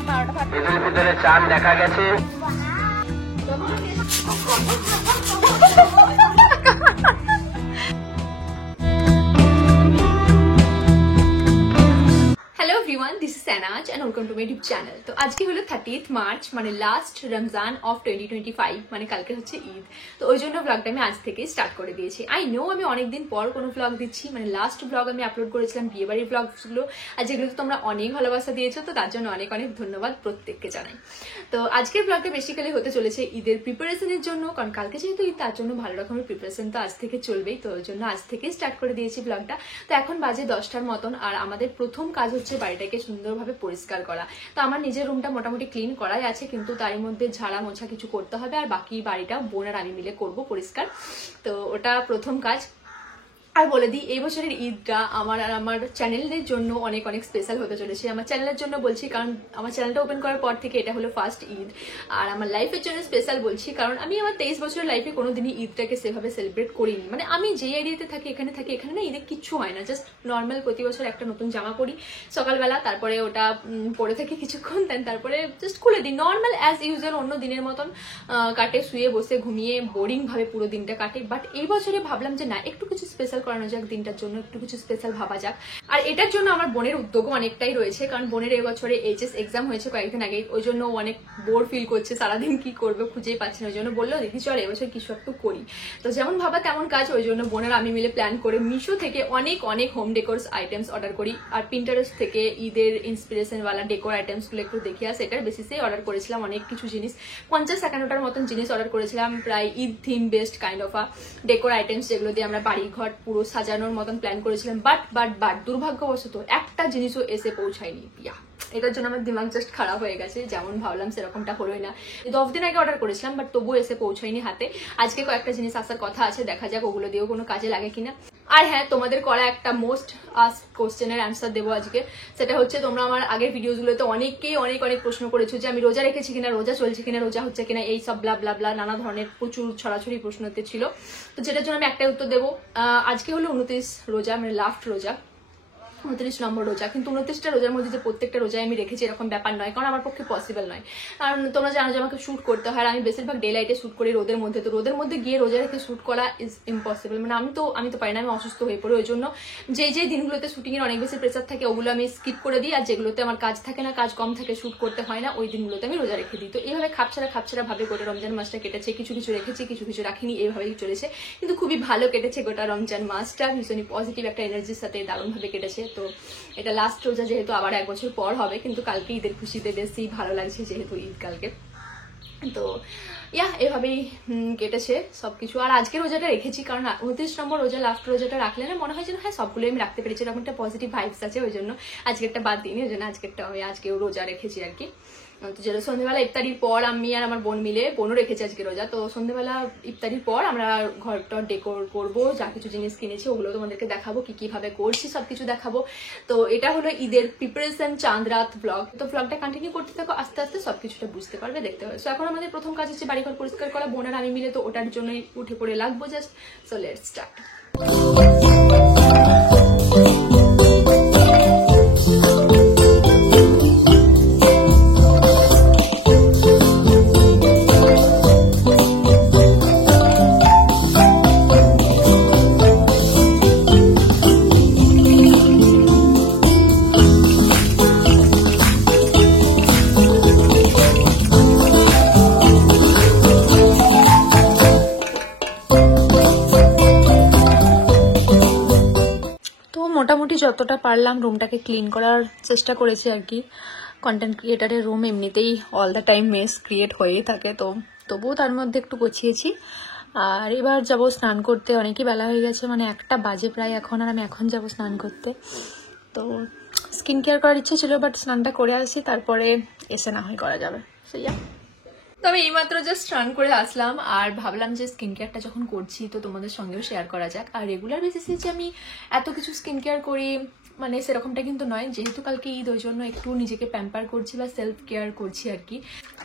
ভিতরে চাঁদ দেখা গেছে। Hello everyone, this is Sainaz and welcome to my YouTube channel. तो आज के हलो 30 मार्च মানে লাস্ট রমজান অফ 2025, মানে কালকে হচ্ছে ঈদ। তো ওই জন্য ব্লগটা আমি আজ থেকে স্টার্ট করে দিয়েছি। আই নো আমি অনেকদিন পর কোনো ব্লগ দিচ্ছি, মানে লাস্ট ব্লগ আমি আপলোড করেছিলাম বিয়ে বাড়ির ব্লগগুলো, আর যেগুলোতে তোমরা অনেক ভালোবাসা দিয়েছো, তো তার জন্য অনেক অনেক ধন্যবাদ প্রত্যেককে জানাই। তো আজকের ব্লগটা বেসিক্যালি হতে চলেছে ঈদের প্রিপারেশনের জন্য, কারণ কালকে যেহেতু ঈদ তার জন্য ভালো রকমের প্রিপারেশন তো আজ থেকে চলবেই, তো ওই জন্য আজ থেকে স্টার্ট করে দিয়েছি ব্লগটা। তো এখন বাজে 10টার মতন, আর আমাদের প্রথম কাজ হচ্ছে বাড়িটাকে সুন্দরভাবে পরিষ্কার করা। তো আমার নিজের রুমটা মোটামুটি ক্লিন করাই আছে, কিন্তু তার মধ্যে ঝাড়া মোছা কিছু করতে হবে, আর বাকি বাড়িটা বোন আর আমি মিলে করব পরিষ্কার। তো ওটা প্রথম কাজ। আর বলে দিই, এই বছরের ঈদটা আমার আর আমার চ্যানেলের জন্য অনেক অনেক স্পেশাল হতে চলেছে। আমার চ্যানেলের জন্য বলছি কারণ আমার চ্যানেলটা ওপেন করার পর থেকে এটা হলো ফার্স্ট ঈদ। আর আমার লাইফের জন্য স্পেশাল বলছি কারণ আমি আমার 23 বছরের লাইফে কোনোদিনই ঈদটাকে সেভাবে সেলিব্রেট করিনি। মানে আমি যে এরিয়াতে থাকি এখানে না ঈদে কিচ্ছু হয় না, জাস্ট নর্মাল প্রতি বছর একটা নতুন জামা পরি সকালবেলা, তারপরে ওটা পরে থাকি কিছুক্ষণ, দেন তারপরে জাস্ট খুলে দিই, নর্মাল অ্যাজ ইউজুয়াল অন্য দিনের মতন কাটে, শুয়ে বসে ঘুমিয়ে বোরিং ভাবে পুরো দিনটা কাটে। বাট এই বছরে ভাবলাম যে না, একটু কিছু স্পেশাল করানো যাক দিনটার জন্য, একটু কিছু স্পেশাল ভাবা যাক। আর এটার জন্য আমার বোনের উদ্যোগও অনেকটাই রয়েছে, কারণ বোনের এই বছরে এইচএস এক্সাম হয়েছে কয়েকদিন আগে, ওই জন্য অনেক বোর ফিল করছে, সারাদিন কি করবে খুঁজেই পাচ্ছে না। ওই জন্য বললো দিদি চল এবছর কিছু একটু করি। তো যেমন ভাবা তেমন কাজ, ওই জন্য বোনের আমি মিলে প্ল্যান করে মিশো থেকে অনেক অনেক হোম ডেকোরস আইটেমস অর্ডার করি, আর পিন্টারেস্ট থেকে ঈদের ইন্সপিরেশন ওয়ালা ডেকোর আইটেমস গুলো একটু দেখে আসে, এটার বেসিসেই অর্ডার করেছিলাম অনেক কিছু জিনিস, 50-51টার মতন জিনিস অর্ডার করেছিলাম, প্রায় Eid theme best kind of decor items, যেগুলো দিয়ে আমরা বাড়ি ঘর পুরো সাজানোর মতন প্ল্যান করেছিলাম। বাট দুর্ভাগ্যবশত একটা জিনিসও এসে পৌঁছায়নি। এটার জন্য আমার দিমাগ জাস্ট খারাপ হয়ে গেছে, যেমন ভাবলাম সেরকমটা হলোই না। 10 দিন আগে অর্ডার করেছিলাম, বাট তবুও এসে পৌঁছায়নি হাতে। আজকে কয়েকটা জিনিস আসার কথা আছে, দেখা যাক ওগুলো দিয়েও কোনো কাজে লাগে কিনা। আর হ্যাঁ, তোমাদের করা একটা মোস্ট আস্ক কোশ্চেনের অ্যান্সার দেবো আজকে। সেটা হচ্ছে, তোমরা আমার আগের ভিডিওগুলোতে অনেকেই অনেক প্রশ্ন করেছো যে আমি রোজা রেখেছি কিনা, রোজা চলছে কিনা, রোজা হচ্ছে কিনা, এই সব ব্লা ব্লা ব্লা নানা ধরনের প্রচুর ছড়াছড়ি প্রশ্নতে ছিল। তো যেটার জন্য আমি একটাই উত্তর দেবো। আজকে হলো 29 রোজা, মানে লাস্ট রোজা, 29 নম্বর রোজা। কিন্তু 29টা রোজার মধ্যে যে প্রত্যেকটা রোজায় আমি রেখেছি এরকম ব্যাপার নয়, কারণ আমার পক্ষে পসিবল নয়। কারণ তোমরা জানো যে আমাকে শুট করতে হয়, আমি বেশিরভাগ ডে লাইটে শুট করি রোদের মধ্যে। তো রোদের মধ্যে গিয়ে রোজা রেখে শুট করা ইজ ইম্পসিবল, মানে আমি তো পারি না, আমি অসুস্থ হয়ে পড়ি। ওই জন্য যে দিনগুলোতে শুটিং এর অনেক বেশি প্রেসার থাকে ওগুলো আমি স্কিপ করে দিই, আর যেগুলোতে আমার কাজ থাকে না, কাজ কম থাকে, শুট করতে হয় না, ওই দিনগুলোতে আমি রোজা রেখে দিই। তো এইভাবে খাপছাড়া ভাবে গোটা রমজান মাসটা কেটেছে। কিছু কিছু রেখেছি, কিছু কিছু রাখিনি, এইভাবেই চলেছে। কিন্তু খুবই ভালো কেটেছে গোটা রমজান মাসটা, ভীষণই পজিটিভ একটা এনার্জির সাথে দারুণভাবে কেটেছে। তো এটা লাস্ট রোজা, যেহেতু আবার 1 বছর পর হবে, কিন্তু কালকে ঈদের খুশিতে বেশি ভালো লাগছে যেহেতু ঈদ কালকে। তো এভাবেই কেটেছে সবকিছু। আর আজকে রোজাটা রেখেছি কারণ 29 নম্বর রোজা, লাস্ট রোজাটা রাখলে না মনে হয় যে হ্যাঁ সবগুলো আমি রাখতে পেরেছি, এরকম একটা পজিটিভ ভাইবস আছে। ওই জন্য আজকেরটা বাদ দিইনি, ওই জন্য আজকেও রোজা রেখেছি আর কি। তো যেটা সন্ধ্যেবেলা ইফতারির পর আমি আর আমার বোন মিলে, বোনও রেখেছি আজকে রোজা, তো সন্ধ্যেবেলা ইফতারির পর আমরা ঘরটা ডেকোর করবো, যা কিছু জিনিস কিনেছি ওগুলো তোমাদেরকে দেখাবো, কিভাবে করছি সবকিছু দেখাবো। তো এটা হলো ঈদের প্রিপারেশন চাঁদ রাত ব্লগ। তো ব্লগটা কন্টিনিউ করতে থাকো, আস্তে আস্তে সবকিছুটা বুঝতে পারবে, দেখতে পারবে। তো এখন আমাদের প্রথম কাজ হচ্ছে বাড়িঘর পরিষ্কার করা, বোন আর আমি মিলে, তো ওটার জন্যই উঠে পড়ে লাগবো জাস্ট। So let's start. মোটামুটি যতটা পারলাম রুমটাকে ক্লিন করার চেষ্টা করেছি আর কি। কন্টেন্ট ক্রিয়েটারের রুম এমনিতেই all the time mess create হয়েই থাকে, তো তবুও তার মধ্যে একটু গোছিয়েছি। আর এবার যাবো স্নান করতে, অনেকই বেলা হয়ে গেছে, মানে 1টা বাজে প্রায় এখন, আর আমি এখন যাবো স্নান করতে। তো স্কিন কেয়ার করার ইচ্ছে ছিল, বাট স্নানটা করে আসি, তারপরে এসে না হয় করা যাবে। সেইয়া। তো আমি এইমাত্র জাস্ট স্নান করে আসলাম, আর ভাবলাম যে স্কিন কেয়ারটা যখন করছি তো তোমাদের সঙ্গেও শেয়ার করা যাক। আর রেগুলার বেসিসে যে আমি এত কিছু স্কিন কেয়ার করি মানে সেরকমটা কিন্তু নয়, যেহেতু কালকে ঈদ ওই জন্য একটু নিজেকে প্যাম্পার করছি বা সেলফ কেয়ার করছি আর কি।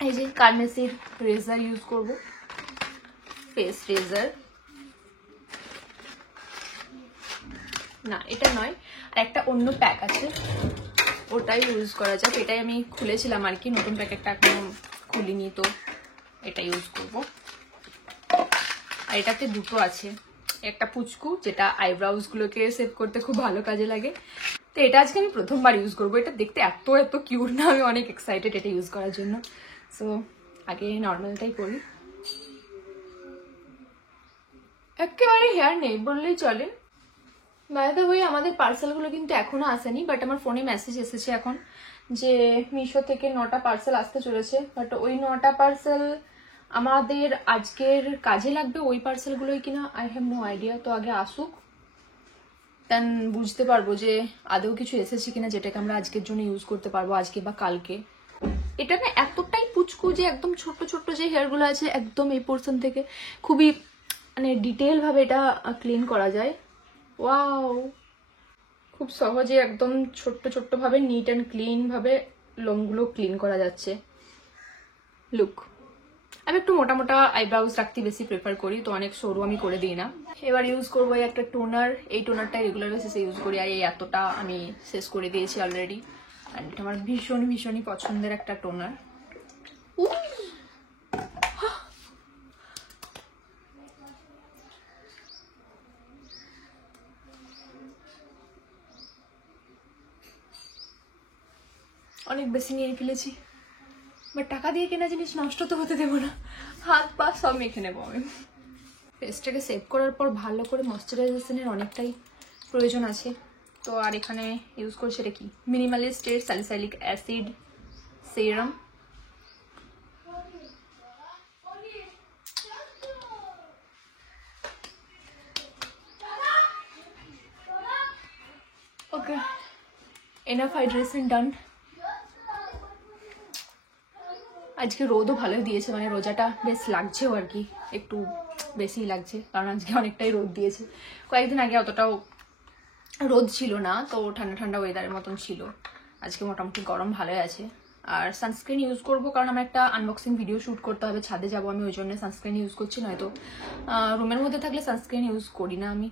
এই যে কার্নেসির রেজার ইউজ করব, ফেস রেজার, না এটা নয়, আর একটা অন্য প্যাক আছে ওটাই ইউজ করা যাক। এটাই আমি খুলেছিলাম আর কি, নতুন প্যাকেটটা এখনো খুলিনি, তো এটা ইউজ করবো। আর এটাতে দুটো আছে, একটা পুচকু যেটা আইব্রাউজ গুলোকে সেভ করতে খুব ভালো কাজে লাগে, তো এটা আজকে আমি প্রথমবার ইউজ করবো। এটা দেখতে এত এত কিউট না, আমি অনেক এক্সাইটেড এটা ইউজ করার জন্য। সো আগে নর্মালটাই করি, একেবারে হেয়ার নেই বললেই চলে। বাই দ্য ওয়ে আমাদের পার্সেলগুলো কিন্তু এখনো আসেনি, বাট আমার ফোনে মেসেজ এসেছে এখন যে মিশো থেকে 9টা পার্সেল আসতে চলেছে। বাট ওই 9টা পার্সেল আমাদের আজকের কাজে লাগবে ওই পার্সেলগুলোই কিনা আই হ্যাভ নো আইডিয়া। তো আগে আসুক, দেন বুঝতে পারবো যে আদৌ কিছু এসেছে কিনা যেটাকে আমরা আজকের জন্য ইউজ করতে পারবো, আজকে বা কালকে। এটা না এতটাই পুচকু যে একদম ছোট্ট ছোট্ট যে হেয়ারগুলো আছে একদম এই পোর্শন থেকে খুবই মানে ডিটেল ভাবে এটা ক্লিন করা যায়। ওয়াও, খুব সহজে একদম ছোট্ট ছোট্ট ভাবে নিট অ্যান্ড ক্লিন ভাবে লোমগুলো ক্লিন করা যাচ্ছে। লুক, আমি একটু মোটা মোটা আইব্রাউজ রাখতে বেশি প্রেফার করি, তো অনেক সরু আমি করে দিই না। এবার ইউজ করবো একটা টোনার, এই টোনারটা রেগুলার বেসিসে ইউজ করি, আর এই এতটা আমি শেষ করে দিয়েছি অলরেডি। অ্যান্ড এটা আমার ভীষণই পছন্দের একটা টোনার। অনেক বেশি নিয়ে ফেলেছি, বাট টাকা দিয়ে কেনা জিনিস নষ্ট তো হতে দেবো না, হাত পা সব মেখে নেবো আমি। ফেসটাকে সেভ করার পর ভালো করে ময়শ্চারাইজেশনের অনেকটাই প্রয়োজন আছে। তো আর এখানে ইউজ করছি এটা কি, মিনিমালিস্টের স্যালিসাইলিক অ্যাসিড সেরাম। ওকে, এনাফ হাইড্রেশন ডান। আজকে রোদও ভালোই দিয়েছে, মানে রোজাটা বেশ লাগছেও আর কি, একটু বেশিই লাগছে কারণ আজকে অনেকটাই রোদ দিয়েছে। কয়েকদিন আগে অতটাও রোদ ছিল না, তো ঠান্ডা ঠান্ডা ওয়েদারের মতন ছিল। আজকে মোটামুটি গরম ভালোই আছে। আর সানস্ক্রিন ইউজ করবো কারণ আমার একটা আনবক্সিং ভিডিও শ্যুট করতে হবে, ছাদে যাবো আমি, ওই জন্য সানস্ক্রিন ইউজ করছি, নয়তো রুমের মধ্যে থাকলে সানস্ক্রিন ইউজ করি না আমি।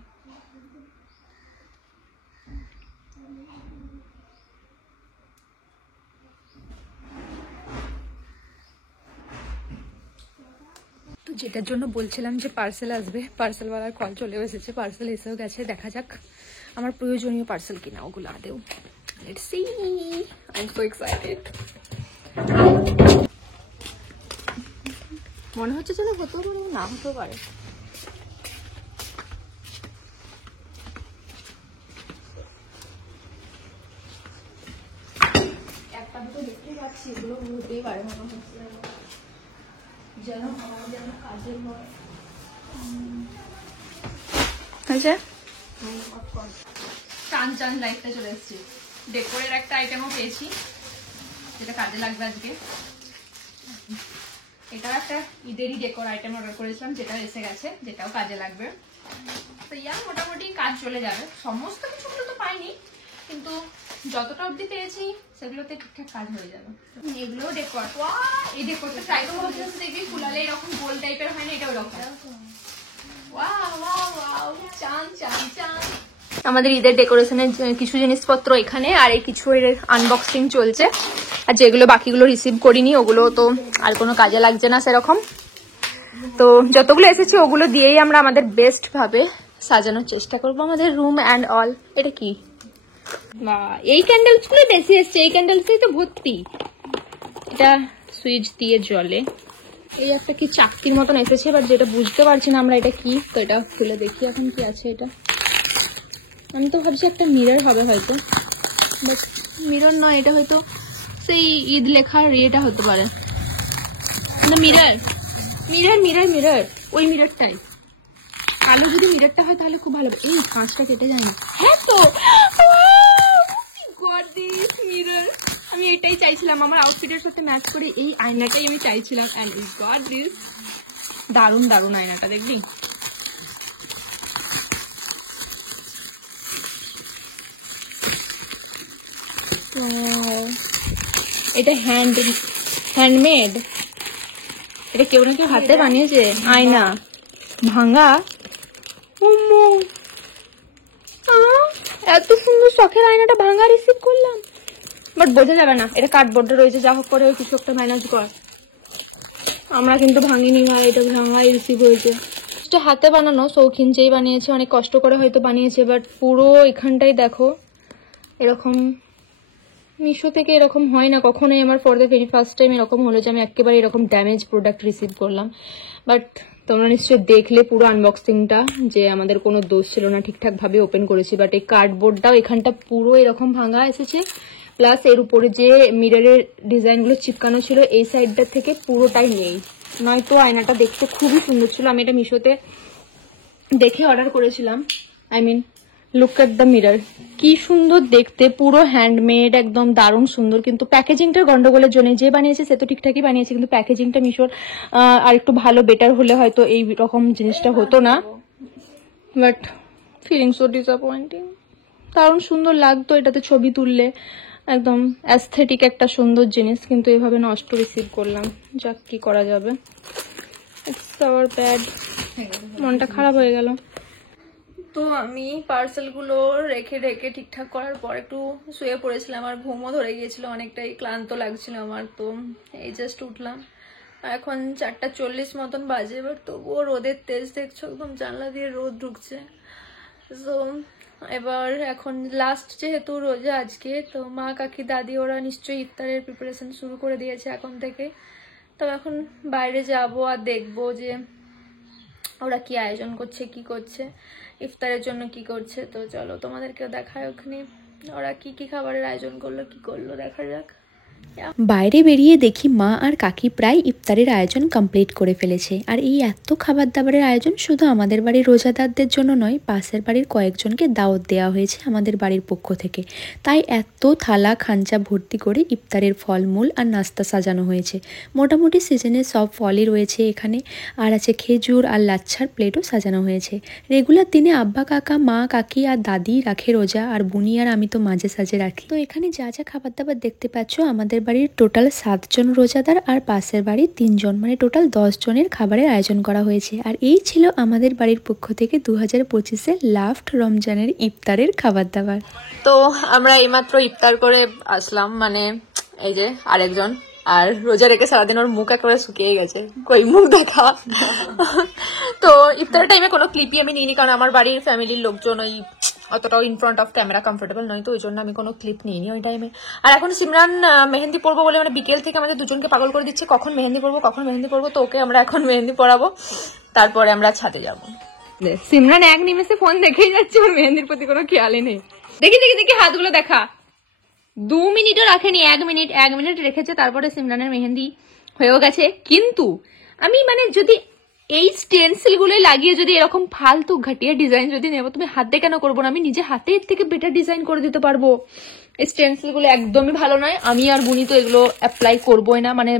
যেটার জন্য বলছিলাম যে পার্সেল আসবে, পার্সেলওয়ালার কল চলেও এসেছে, পার্সেল এসেও গেছে। দেখা যাক আমার প্রয়োজনীয় পার্সেল কিনা ওগুলো আদেও। Let's see, I am so excited. মনে হচ্ছে যেন হতেও পারে না হতেও পারে। একটা দুটো দেখতেই পাচ্ছি, এগুলো হতেই পারে মনে হচ্ছে যেন আমার যেন কাজের হয়। আচ্ছা, চান চান লাইটটা চলে এসছে। ডেকোরের একটা আইটেমও পেয়েছি যেটা কাজে লাগবে আজকে। এটাও একটা ঈদেরই ডেকোর আইটেম অর্ডার করেছিলাম, যেটা এসে গেছে, যেটাও কাজে লাগবে। তো ইয়া মোটামুটি কাজ চলে যাবে। সমস্ত কিছুগুলো তো পাইনি, কিন্তু যতটা অবধি পেয়েছি সেগুলোতে ঠিকঠাক কাজ হয়ে যাবে। এগুলোও ডেকোর, এই ডেকোরটা ট্রাই করবো, দেখবি ফুলালে এরকম গোল টাইপের হয় না, এটা ওরকম। চান চান চান। আমাদের ঈদের ডেকোরেশনের কিছু জিনিসপত্র এখানে, আর এই কিছু আনবক্সিং চলছে, আর যেগুলো বাকিগুলো রিসিভ করিনি ওগুলো তো আর কোনো কাজে লাগছে না সেরকম। তো যতগুলো এসেছে ওগুলো দিয়েই আমরা আমাদের বেস্ট ভাবে সাজানোর চেষ্টা করবো আমাদের রুম অ্যান্ড অল। এটা কি, বা এই ক্যান্ডেলস গুলো বেশি এসছে, এই ক্যান্ডেলসই তো ভর্তি। এটা সুইচ দিয়ে জ্বলে। এই একটা কি চাকতির মতন এসেছে, বাট যেটা বুঝতে পারছি না আমরা এটা কি। তো এটা খুলে দেখি এখন কি আছে এটা। আমি তো ভাবছি একটা মিরর হবে হয়তো, বাট মিরর নয়, এটা হয়তো সেই ঈদ লেখার ইয়েটা হতে পারে। মিরর মিরর মিরর মিরর ওই মিররটাই। আলো যদি মিররটা হয় তাহলে খুব ভালো। এই কাঁচটা কেটে যায় না। হ্যাঁ তো মিরর, আমি এটাই চাইছিলাম আমার আউটফিটের সাথে ম্যাচ করে, এই আয়নাটাই আমি চাইছিলাম। এন্ড গট দিস, দারুণ দারুণ আয়নাটা, দেখবি। এটা হ্যান্ডমেড, এটা কেউ না কেউ হাতে বানিয়েছে। আয়না ভাঙা, এত সুন্দর শখের আয়নাটা ভাঙা রিসিভ করলাম। বাট বোঝা যাবে না, এটা কার্ডবোর্ডে রয়েছে, যা হোক করে কিছু একটা ম্যানেজ কর। আমরা কিন্তু ভাঙিনি ভাই, এটা ভাঙাই রিসিভ হয়েছে। এটা হাতে বানানো, শৌখিন যেই বানিয়েছে, অনেক কষ্ট করে হয়তো বানিয়েছে, বাট পুরো এখানটাই দেখো এরকম। মিশো থেকে এরকম হয় না কখনোই, আমার for the very first time এরকম হলো যে আমি একেবারে এরকম ড্যামেজ প্রোডাক্ট রিসিভ করলাম। বাট তোমরা নিশ্চয়ই দেখলে পুরো আনবক্সিংটা, যে আমাদের কোনো দোষ ছিল না, ঠিকঠাক ভাবে ওপেন করেছি। বাট এই কার্ডবোর্ডটাও এখানটা পুরো এরকম ভাঙা এসেছে, প্লাস এর উপরে যে মিররের ডিজাইনগুলো চিপকানো ছিল এই সাইডটা থেকে পুরোটাই নেই। নয়তো আয়নাটা দেখতে খুবই সুন্দর ছিল, আমি এটা মিশোতে দেখে অর্ডার করেছিলাম। I mean look at the mirror, কি সুন্দর দেখতে, পুরো হ্যান্ডমেড, একদম দারুণ সুন্দর। কিন্তু প্যাকেজিংটার গন্ডগোলের জন্য, যে বানিয়েছে সে তো ঠিকঠাকই বানিয়েছে, কিন্তু প্যাকেজিংটা মিশোর আর একটু ভালো বেটার হলে হয়তো এই রকম জিনিসটা হতো না। But feeling so disappointing. দারুণ সুন্দর লাগতো এটাতে ছবি তুললে, একদম অ্যাস্থেটিক একটা সুন্দর জিনিস, কিন্তু এভাবে নষ্ট রিসিভ করলাম। যাক, কি করা যাবে, ইটস আওয়ার ব্যাড। মনটা খারাপ হয়ে গেল। তো আমি পার্সেলগুলো রেখে রেখে ঠিকঠাক করার পর একটু শুয়ে পড়েছিলাম, আর ঘুমও ধরে গিয়েছিল, অনেকটাই ক্লান্ত লাগছিল আমার। তো এই জাস্ট উঠলাম, এখন 4:40 মতন বাজে, বাট তবুও রোদের তেজ দেখছো, একদম জানলা দিয়ে রোদ ঢুকছে। তো এবার এখন লাস্ট যেহেতু রোজা আজকে, তো মা কাকি দাদি ওরা নিশ্চয়ই ইফতারের প্রিপারেশন শুরু করে দিয়েছে এখন থেকে। তো এখন বাইরে যাব আর দেখবো যে ওরা কি আয়োজন করছে, কি করছে, ইফতারের জন্য কি করছে। তো চলো তোমাদেরকেও দেখায় ওখানে ওরা কি কি খাবারের আয়োজন করলো, কি করলো, দেখা যাক। বাইরে বেরিয়ে দেখি মা আর কাকি প্রায় ইফতারের আয়োজন কমপ্লিট করে ফেলেছে। আর এই এত খাবার দাবারের আয়োজন শুধু আমাদের বাড়ির রোজাদারদের জন্য নয়, পাশের বাড়ির কয়েকজনকে দাওয়াত দেওয়া হয়েছে আমাদের বাড়ির পক্ষ থেকে। তাই এত থালা খাঞ্চা ভর্তি করে ইফতারের ফলমূল আর নাস্তা সাজানো হয়েছে। মোটামুটি সিজনের সব ফলই রয়েছে এখানে, আর আছে খেজুর আর লাচ্ছার প্লেটও সাজানো হয়েছে। রেগুলার দিনে আব্বা কাকা মা কাকি আর দাদি রাখে রোজা, আর বুনি আর আমি তো মাঝে সাজে রাখি। তো এখানে যা যা খাবার দাবার দেখতে পাচ্ছ, আমাদের বাড়ির টোটাল 7 জন রোজাদার আর পাশের বাড়ির 3 জন, মানে টোটাল 10 জনের খাবারের আয়োজন করা হয়েছে। আর এই ছিল আমাদের বাড়ির পক্ষ থেকে 2025-এর লাস্ট রমজানের ইফতারের খাবার দাবার। তো আমরা এইমাত্র ইফতার করে আসলাম, মানে এই যে আরেকজন, আর রোজা রেখে সারাদিন ওর মুখ একেবারে শুকিয়ে গেছে, কই মুখ দেখা। তো ইফতারের টাইমে কোনো ক্লিপই আমি নিইনি, কারণ আমার বাড়ির ফ্যামিলির লোকজন ওই অতটাও in front of camera comfortable নয়, তো ওই জন্য আমি কোনো ক্লিপ নিইনি ওই টাইমে। আর এখন সিমরান মেহেন্দি পরবো বলে, মানে বিকেল থেকে আমাদের দুজনকে পাগল করে দিচ্ছে, কখন মেহেন্দি পরবো কখন মেহেন্দি পরবো। তো ওকে আমরা এখন মেহেন্দি পরাবো, তারপরে আমরা ছাদে যাবো। সিমরান এক নিমেষে ফোন দেখেই যাচ্ছে, ওর মেহেন্দির প্রতি কোনো খেয়ালই নেই। দেখি দেখি দেখি হাতগুলো দেখা, 2 মিনিটও রাখেনি, 1 মিনিট রেখেছে, তারপরে সিমরানের মেহেন্দি হয়েও গেছে। কিন্তু আমি মানে যদি এই স্টেন্সিল গুলো লাগিয়ে যদি এরকম ফালতু ঘাটিয়া ডিজাইন যদি নেবো, তুমি হাতে কেন করবো না? আমি নিজে হাতে এর থেকে বেটার ডিজাইন করে দিতে পারবো। এই স্টেন্সিল গুলো একদমই ভালো নয়, আমি আর বুনি তো এগুলো অ্যাপ্লাই করবোই না, মানে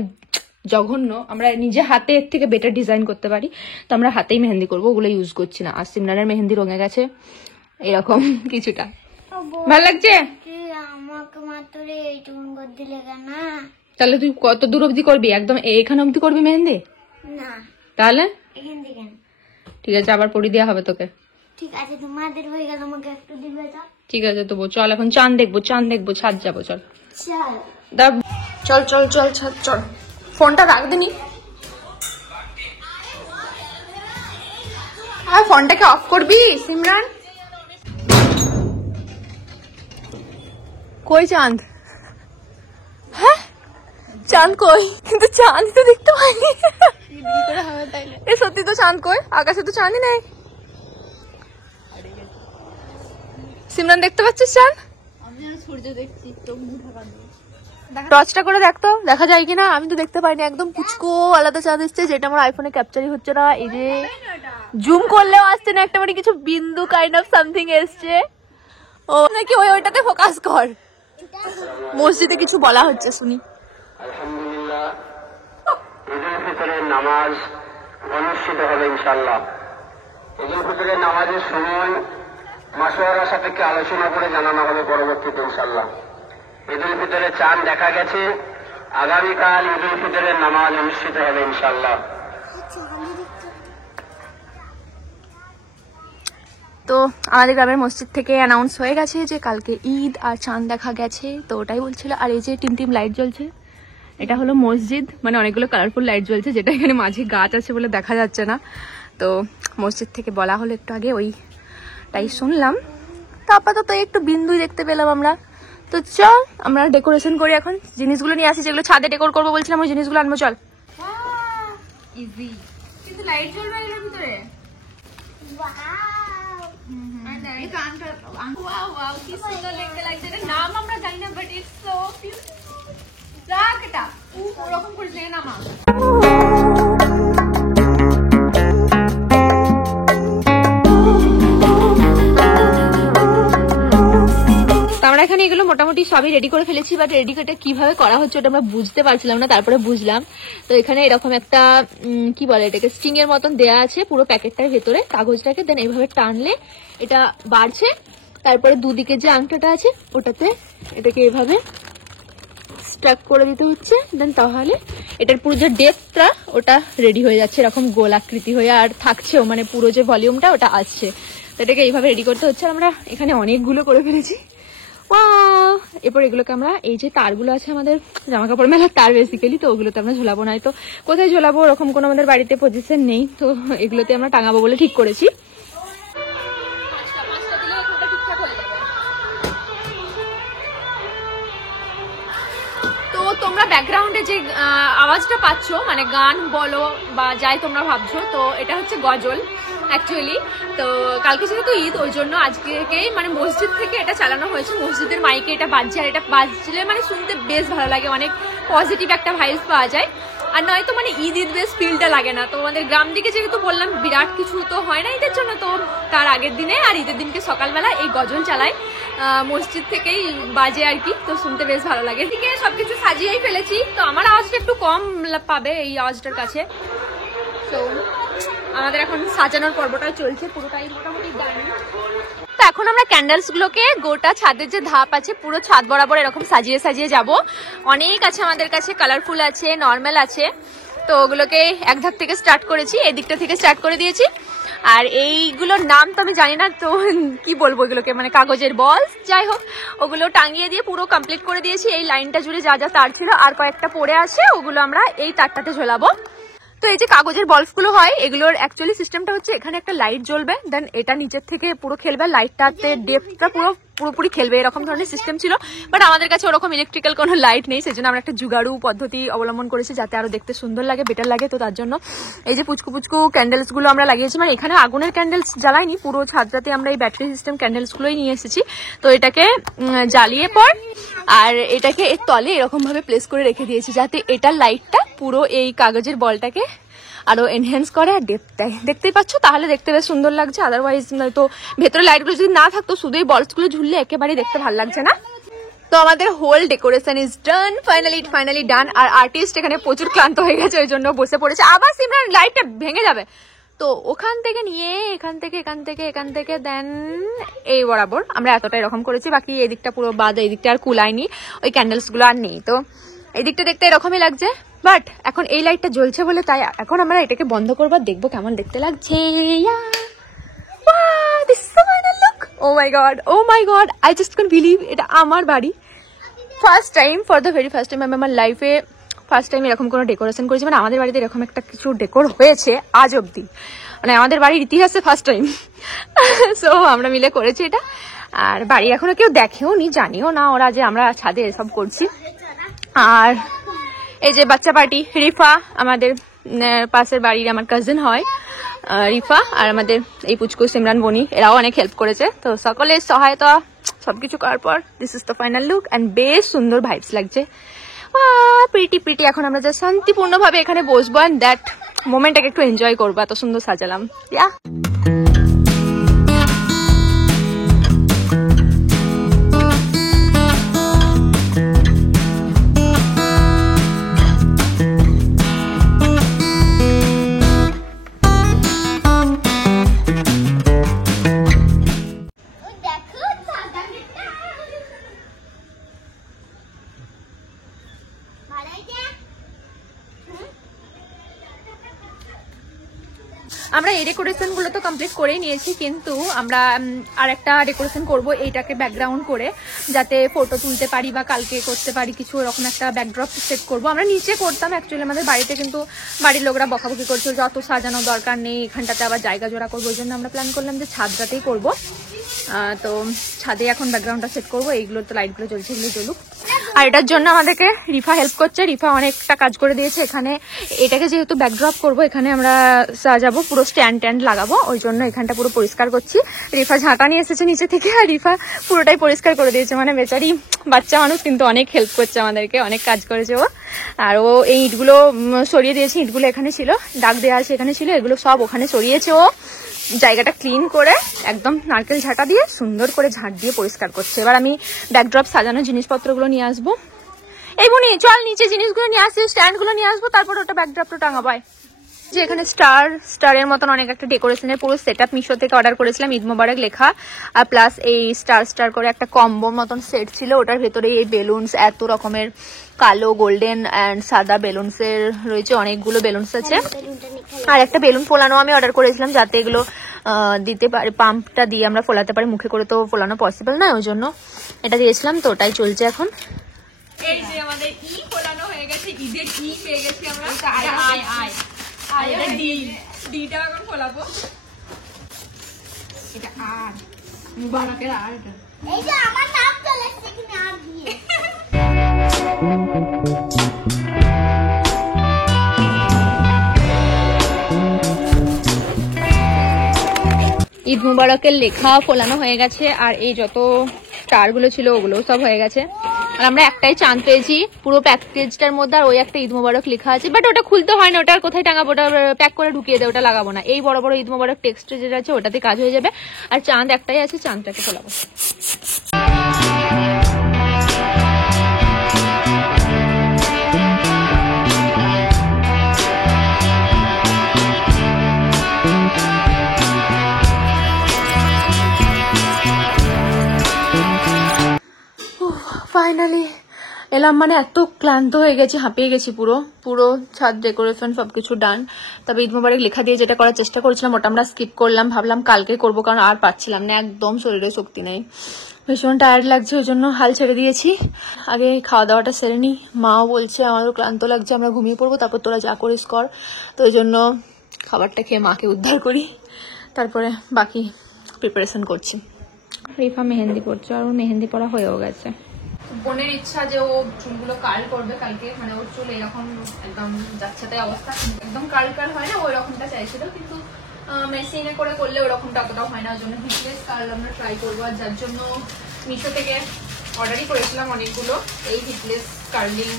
জঘন্য। আমরা নিজে হাতে এর থেকে বেটার ডিজাইন করতে পারি, তো আমরা হাতেই মেহেন্দি করবো, ওগুলো ইউজ করছি না। আর সিমরানের মেহেন্দি রঙে গেছে এরকম কিছুটা। ভালো লাগছে? তাহলে তুই কত দূর অব্দি করবি? একদম এখানে অব্দি করবি মেহেন্দি? না। তাহলে ঠিক আছে, আবার পরিয়ে দেওয়া হবে তোকে। ঠিক আছে, তোমাদের হয়ে গেল, আমাকে একটু দিবে তো? ঠিক আছে তবু চল, এখন চাঁদ দেখবো, ছাদ যাবো, চল চল চল চল ছাদ চল। ফোনটা রাখ দিনি, আর ফোনটাকে অফ করবি সিমরান। কই চাঁদ? হ্যাঁ চাঁদ কই? কিন্তু চাঁদ তো দেখতে পাইনি। সত্যি তো চাঁদ কই? আকাশে তো চাঁদই নেই। সিমরান দেখতে পাচ্ছিস চাঁদ? আমি সূর্য দেখছি, টর্চটা করে দেখতো দেখা যায় কিনা। আমি তো দেখতে পাইনি, একদম পুচকো আলাদা চাঁদ এসছে, যেটা আমার আইফোনে ক্যাপচারই হচ্ছে না। এই যে জুম করলেও আসছে না, একটা মানে কিছু বিন্দু কাইন্ড অফ সামথিং এসছে। ও নাকি ওইটাতে ফোকাস কর। মসজিদে কিছু বলা হচ্ছে, শুনি। আলহামদুলিল্লাহ, ঈদুল ফিতরের নামাজ অনুষ্ঠিত হবে ইনশাআল্লাহ। ঈদুল ফিতরের নামাজের সময় মাশওয়ারা সাপেক্ষে আলোচনা করে জানানো হবে পরবর্তীতে ইনশাআল্লাহ। ঈদুল ফিতরের চাঁদ দেখা গেছে, আগামীকাল ঈদুল ফিতরের নামাজ অনুষ্ঠিত হবে ইনশাআল্লাহ। তো আমাদের গ্রামের মসজিদ থেকে অ্যানাউন্স হয়ে গেছে যে কালকে ঈদ আর চাঁদ দেখা গেছে, তো ওটাই বলছিল। আর এই যে টিম লাইট জ্বলছে, এটা হলো মসজিদ, মানে অনেকগুলো কালারফুল লাইট জ্বলছে, যেটা এখানে মাঝে গাছ আছে বলে দেখা যাচ্ছে না। তো মসজিদ থেকে বলা হলো একটু আগে, ওইটাই শুনলাম। তো আপাতত একটু বিন্দুই দেখতে পেলাম আমরা। তো চল আমরা ডেকোরেশন করি, এখন জিনিসগুলো নিয়ে আসি যেগুলো ছাদে ডেকোর করবো বলছিলাম, ওই জিনিসগুলো আনবো। চল। ইজি, কিন্তু লাইট জ্বলবে এর ভিতরে। কি সুন্দর দেখতে লাগছে, এটার নাম আমরা জানি না, বাট ইটস সো বিউটিফুল। যাক, এটা ওরকম করিস না মা। আমরা এখানে এগুলো মোটামুটি সবই রেডি করে ফেলেছি, বাট রেডি এটা কিভাবে করা হচ্ছে ওটা আমরা বুঝতে পারছিলাম না, তারপরে বুঝলাম। তো এখানে এরকম একটা কি বলে এটাকে, স্ট্রিং এর মতন দেয়া আছে পুরো প্যাকেটটার ভেতরে, কাগজটাকে দেন এইভাবে টানলে এটা বাড়ছে, তারপরে দুদিকে যে আংটাটা আছে ওটাতে এটাকে এভাবে স্টাক করে দিতে হচ্ছে, দেন তাহলে এটার পুরো যে ডেপথটা ওটা রেডি হয়ে যাচ্ছে, এরকম গোল আকৃতি হয়ে আর থাকছেও, মানে পুরো যে ভলিউমটা ওটা আসছে। তো এটাকে এইভাবে রেডি করতে হচ্ছে। আমরা এখানে অনেকগুলো করে ফেলেছি। এরপর এগুলোকে আমরা, এই যে তারগুলো আছে আমাদের জামা কাপড় মেলার তার বেসিক্যালি, তো ওগুলোতে আমরা ঝোলাবো, না তো কোথায় ঝোলাবো ওরকম কোনো আমাদের বাড়িতে পজিশন নেই, তো এগুলোতে আমরা টাঙাবো বলে ঠিক করেছি। তো তোমরা ব্যাকগ্রাউন্ডে যে আওয়াজটা পাচ্ছ, মানে গান বলো বা যাই তোমরা ভাবছো, তো এটা হচ্ছে গজল অ্যাকচুয়ালি। তো কালকে যেহেতু ঈদ, ওই জন্য আজকেই মানে মসজিদ থেকে এটা চালানো হয়েছে, মসজিদের মাইকে এটা বাজছে। আর এটা বাজলে মানে শুনতে বেশ ভালো লাগে, অনেক পজিটিভ একটা ভাইবস পাওয়া যায়। আর নয়তো মানে ঈদ বেশ ফিলটা লাগে না। তো আমাদের গ্রাম দিকে যেহেতু বললাম বিরাট কিছু তো হয় না ঈদের জন্য, তো তার আগের দিনে আর ঈদের দিনকে সকালবেলা এই গজল চালায়, মসজিদ থেকেই বাজে আর কি, তো শুনতে বেশ ভালো লাগে। এদিকে সবকিছু সাজিয়েই ফেলেছি, তো আমার আওয়াজটা একটু কম পাবে এই আওয়াজটার কাছে। তো আমাদের এখন সাজানোর পর্বটা চলছে, পুরোটাই মোটামুটি দামি। তো এখন আমরা ক্যান্ডেলস গুলোকে গোটা ছাদের যে ধাপ আছে পুরো ছাদ বরাবর এরকম সাজিয়ে সাজিয়ে যাব। অনেক আছে আমাদের কাছে, কালারফুল আছে, নর্মাল আছে, তো ওগুলোকে এক ধাপ থেকে স্টার্ট করেছি, এই দিকটা থেকে স্টার্ট করে দিয়েছি। আর এইগুলোর নাম তো আমি জানি না, তো কি বলবো এগুলোকে, মানে কাগজের বল যাই হোক, ওগুলো টাঙিয়ে দিয়ে পুরো কমপ্লিট করে দিয়েছি। এই লাইনটা জুড়ে যা যা তার ছিল আর কয়েকটা পড়ে আছে, ওগুলো আমরা এই তারটাতে ঝোলাবো। তো এই যে কাগজের বলফগুলো হয়, এগুলোর অ্যাকচুয়ালি সিস্টেমটা হচ্ছে এখানে একটা লাইট জ্বলবে, দেন এটা নিচের থেকে পুরো খেলবে, লাইটটাতে ডেপথটা পুরোপুরি খেলবে, এরকম ধরনের সিস্টেম ছিল। বাট আমাদের কাছে ওরকম ইলেকট্রিক্যাল কোনো লাইট নেই, সেজন্য আমরা একটা জুগাড়ু পদ্ধতি অবলম্বন করেছি যাতে আরো দেখতে সুন্দর লাগে, বেটার লাগে। তো তার জন্য এই যে পুচকু পুচকু ক্যান্ডেলস গুলো আমরা লাগিয়েছি, মানে এখানে আগুনের ক্যান্ডেলস জ্বালাইনি, পুরো ছাদটাতে আমরা এই ব্যাটারি সিস্টেম ক্যান্ডেলস গুলোই নিয়ে এসেছি। তো এটাকে জ্বালিয়ে পর আর এটাকে এর তলে এরকম ভাবে প্লেস করে রেখে দিয়েছি, যাতে এটার লাইটটা পুরো এই কাগজের বলটাকে আরো এনহ্যান্স করে আর ডেপথ দেয়। দেখতেই পাচ্ছ, তাহলে দেখতে বেশ সুন্দর লাগছে। আদারওয়াইজ তো ভেতরে লাইটগুলো যদি না থাকতো, শুধু এই বলসগুলো ঝুললে একেবারে দেখতে ভালো লাগছে না। তো আমাদের whole decoration is done, finally done. আর আর্টিস্ট এখানে প্রচুর ক্লান্ত হয়ে গেছে, ওই জন্য বসে পড়েছে। আবার সিমরান লাইটটা ভেঙে যাবে, তো ওখান থেকে নিয়ে এখান থেকে দেন এই বরাবর আমরা এতটা এরকম করেছি। বাকি এই দিকটা পুরো বাদ, এই দিকটা আর কুলায়নি, ওই ক্যান্ডেলস গুলো আর নেই। তো এই দিকটা দেখতে এরকমই লাগছে, বাট এখন এই লাইটটা জ্বলছে বলে তাই এখন আমরা এটাকে বন্ধ করবো, দেখবো কেমন দেখতে লাগছে। Oh my god, I just can believe এটা আমার বাড়ি। First time, for the very first time আমি আমার লাইফে ফার্স্ট টাইম এরকম কোনো ডেকোরেশন করেছি, মানে আমাদের বাড়িতে এরকম একটা কিছু ডেকোর হয়েছে আজ অব্দি, মানে আমাদের বাড়ির ইতিহাসে ফার্স্ট টাইম। সো আমরা মিলে করেছি এটা, আর বাড়ি এখনো কেউ দেখেও নি, জানিও না ওরা যে আমরা ছাদে এসব করছি। আর এই যে বাচ্চা পার্টি, রিফা আমাদের পাশের বাড়ির আমার কাজিন হয়, রিফা আর আমাদের এই পুচকু সিমরান বনি, এরাও অনেক হেল্প করেছে। তো সকলের সহায়তা সবকিছু করার পর this is the final look, and বেশ সুন্দর ভাইবস লাগছে, প্রিটি। এখন আমরা যা শান্তিপূর্ণ ভাবে এখানে বসবো, অ্যান্ড দ্যাট মোমেন্টটাকে একটু এনজয় করবো, এত সুন্দর সাজালাম। আমরা এই ডেকোরেশন গুলো তো কমপ্লিট করেই নিয়েছি, কিন্তু আমরা আর একটা ডেকোরেশন করব এইটাকে ব্যাকগ্রাউন্ড করে, যাতে ফটো তুলতে পারি বা কালকে করতে পারি কিছু, এরকম একটা ব্যাকড্রপ সেট করব। আমরা নিচে করতাম অ্যাকচুয়ালি আমাদের বাড়িতে, কিন্তু বাড়ির লোকরা বকাবকি করছে যত সাজানো দরকার নেই, এখানটাতে আবার জায়গা জোড়া করবো। ওই জন্য আমরা প্ল্যান করলাম যে ছাদটাতেই করবো। তো ছাদে এখন ব্যাকগ্রাউন্ডটা সেট করবো। এইগুলো তো লাইটগুলো জ্বলছে, এগুলো জ্বলুক। আর এটার জন্য আমাদেরকে রিফা হেল্প করছে। রিফা অনেকটা কাজ করে দিয়েছে। এখানে এটাকে যেহেতু ব্যাকড্রপ করবো, এখানে আমরা সাজাবো, পুরো স্ট্যান্ড ট্যান্ড লাগাবো, ওই জন্য এখানটা পুরো পরিষ্কার করছি। রিফা ঝাঁটা নিয়ে এসেছে নিচে থেকে, আর রিফা পুরোটাই পরিষ্কার করে দিয়েছে। মানে বেচারি বাচ্চা মানুষ, কিন্তু অনেক হেল্প করছে আমাদেরকে, অনেক কাজ করেছে ও। আর ও এই ইটগুলো সরিয়ে দিয়েছে, ইটগুলো এখানে ছিল, দাগ দেওয়া আছে এখানে ছিল, এগুলো সব ওখানে সরিয়েছে ও। জায়গাটা ক্লিন করে একদম নারকেল ঝাঁটা দিয়ে সুন্দর করে ঝাঁট দিয়ে পরিষ্কার করছে। এবার আমি ব্যাকড্রপ সাজানোর জিনিসপত্রগুলো নিয়ে আসবো। এই বুনি চল নিচে জিনিসগুলো নিয়ে আসি, স্ট্যান্ডগুলো নিয়ে আসবো, তারপর ওটা ব্যাকড্রপটা টাঙাবো। যে এখানে স্টারের মতন অনেক একটা ডেকোরেশনের পুরো সেটআপ মিশো থেকে অর্ডার করেছিলাম, ঈদ মোবারক লেখা, আর প্লাস এই স্টার করে একটা কম্বো মতন সেট ছিল, ওটার ভেতরে এই বেলুনস, এত রকমের কালো, গোল্ডেন অ্যান্ড সাদা বেলুনস এর রয়েছে, অনেকগুলো বেলুনস আছে। আর একটা বেলুন ফোলানো আমি অর্ডার করেছিলাম, যাতে এগুলো দিতে পারি, পাম্পটা দিয়ে আমরা ফোলাতে পারি, মুখে করে তো ফোলানো পসিবল না, ওই জন্য এটা দিয়েছিলাম। তো ওটাই চলছে এখন। এই যে আমাদের ই ফোলানো হয়ে গেছে, ঈদের ই পেয়ে গেছি আমরা। ডিটা এখন ফোলাবো। এটা আর মুবারকের আর, এই যে আমার নাম চলে এসেছে এখানে আর দিয়ে। ঈদ মুবারকের লেখা ফোলানো হয়ে গেছে, আর এই যত স্টারগুলো ছিল ওগুলো সব হয়ে গেছে। আর আমরা একটাই চাঁদ পেয়েছি পুরো প্যাকেজটার মধ্যে, আর ওই একটা ঈদ মুবারক লেখা আছে, বাট ওটা খুলতে হয় না, ওটা আর কোথায় টাঙাবো, ওটা প্যাক করে ঢুকিয়ে দেয়, ওটা লাগাবো না। এই বড় বড় ঈদ মুবারক টেক্সট যেটা আছে ওটাতে কাজ হয়ে যাবে। আর চাঁদ একটাই আছে, চাঁদটাকে ফোলাবো। ফাইনালি এলাম, মানে এত ক্লান্ত হয়ে গেছি, হাঁপিয়ে গেছি পুরো। পুরো ছাদ ডেকোরেশন সবকিছু ডান। তবে ঈদ মোবারক লেখা দিয়ে যেটা করার চেষ্টা করছিলাম ওটা আমরা স্কিপ করলাম, ভাবলাম কালকে করবো, কারণ আর পারছিলাম না, একদম শরীরে শক্তি নেই, ভীষণ টায়ার্ড লাগছে, ওই জন্য হাল ছেড়ে দিয়েছি। আগে খাওয়া দাওয়াটা সেরে নি, মাও বলছে আমারও ক্লান্ত লাগছে, আমরা ঘুমিয়ে পড়বো, তারপর তোরা যা করিস কর। তো ওই জন্য খাবারটা খেয়ে মাকে উদ্ধার করি, তারপরে বাকি প্রিপারেশন করছি। রিফা মেহেন্দি পড়ছে, আর ওর মেহেন্দি পড়া হয়েও গেছে। বোনের ইচ্ছা যে ও চুলগুলো কার্ল করবে কালকে, মানে ওর চুল এরকম একদম যাচ্ছে তাই অবস্থা, একদম কার্ল হয় না, ওই রকমটা চাইছিল, কিন্তু মেশিনে করে করলে ওরকমটা অতটাও হয় না, ওই জন্য হিটলেস কার্ল আমরা ট্রাই করবো। আর যার জন্য মিশো থেকে অর্ডারই করেছিলাম অনেকগুলো এই হিটলেস কার্লিং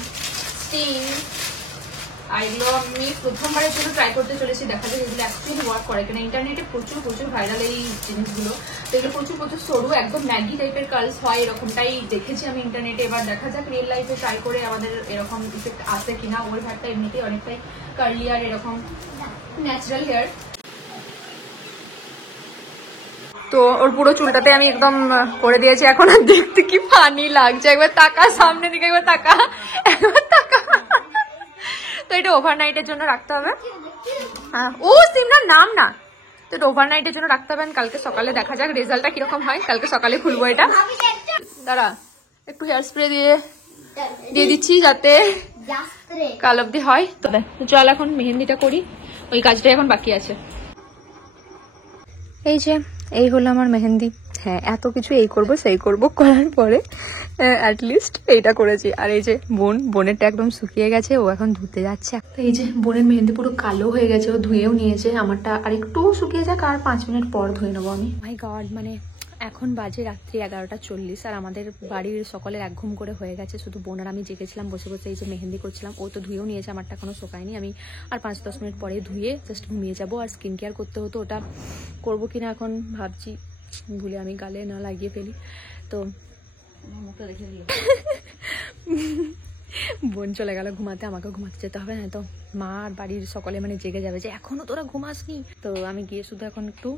স্টিম। আর এগুলো আমি প্রথমবারের জন্য ট্রাই করতে চলেছি, দেখা যায় এগুলো অ্যাকচুয়ালি ওয়ার্ক করে কিনা। ইন্টারনেটে প্রচুর ভাইরাল এই জিনিসগুলো, তো এগুলো প্রচুর সরু একদম ম্যাগি টাইপের কার্লস হয়, এরকমটাই দেখেছি আমি ইন্টারনেটে। এবার দেখা যাক রিয়েল লাইফে ট্রাই করে আমাদের এরকম ইফেক্ট আসে কিনা। ওর হেয়ারটা এমনিতেই অনেকটাই কার্লি আর এরকম ন্যাচারাল হেয়ার। তো ওর পুরো চুলটাতে আমি একদম করে দিয়েছি, এখন আর দেখতে কি ফানি লাগছে। একবার তাকা সামনে দিকে, একবার তাকা। তো এটা ওভারনাইটের জন্য রাখতে হবে। হ্যাঁ, ও সিমরার নাম না, তো এটা ওভারনাইটের জন্য রাখতে হবে। কালকে সকালে দেখা যাক রেজাল্টটা কিরকম হয়, কালকে সকালে খুলবো এটা। দাঁড়া একটু হেয়ার স্প্রে দিয়ে দিচ্ছি যাতে কাল অব্দি হয়। তো চল এখন মেহেন্দিটা করি, ওই কাজটাই এখন বাকি আছে। এই হলো আমার মেহেন্দি। হ্যাঁ, এত কিছু এই করব সেই করব করার পরে অ্যাটলিস্ট এইটা করেছি। আর এই যে বোনেরটা একদম শুকিয়ে গেছে, ও এখন ধুতে যাচ্ছে। এই যে বোনের মেহেন্দি পুরো কালো হয়ে গেছে, ও ধুয়েও নিয়েছে। আমারটা আর একটু শুকিয়ে যাক, আর 5 মিনিট পর ধুয়ে নেবো আমি। মাই গড, মানে এখন বাজে রাত্রি 11:40, আর আমাদের বাড়ির সকলের এক ঘুম করে হয়ে গেছে, শুধু বোন আর আমি জেগেছিলাম বসে বসে এই যে মেহেন্দি করছিলাম। ও তো ধুয়েও নিয়েছে, আমারটা এখনো শোকায়নি। আমি আর 5-10 মিনিট পরে ধুয়ে জাস্ট ঘুমিয়ে যাবো। আর স্কিন কেয়ার করতে হতো, ওটা করবো কিনা এখন ভাবছি, ভুলে আমি গালে না লাগিয়ে ফেলি। তো বোন চলে গেল ঘুমাতে, আমাকে ঘুমাতে যেতে হবে, না তো মা আর বাড়ির সকলে মানে জেগে যাবে যে এখনো তোরা ঘুমাসনি। তো আমি গিয়ে শুধু এখন একটু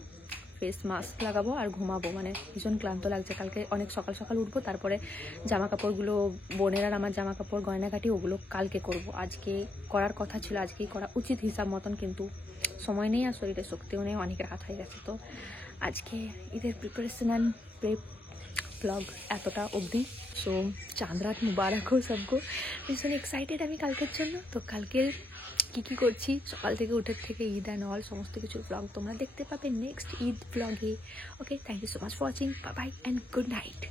ফেস মাস্ক লাগাবো আর ঘুমাবো, মানে ভীষণ ক্লান্ত লাগছে। কালকে অনেক সকাল সকাল উঠবো, তারপরে জামা কাপড়গুলো, বোনের আর আমার জামা কাপড় গয়নাঘাটি ওগুলো কালকে করব। আজকে করার কথা ছিল, আজকেই করা উচিত হিসাব মতন, কিন্তু সময় নেই আর শরীরে শক্তিও নেই, অনেক রাত হয়ে গেছে। তো আজকে ঈদের প্রিপারেশন অ্যান্ড প্রেপ ব্লগ এতটা অবধি। সো চাঁদ রাত মুবারক হো সবকো। ভীষণ এক্সাইটেড আমি কালকের জন্য। তো কালকের কী করছি সকাল থেকে উঠের থেকে ঈদ অ্যান্ড অল সমস্ত কিছুর ব্লগ তোমরা দেখতে পাবে নেক্সট ঈদ ব্লগে। Okay, thank you so much for watching, bye bye and good night.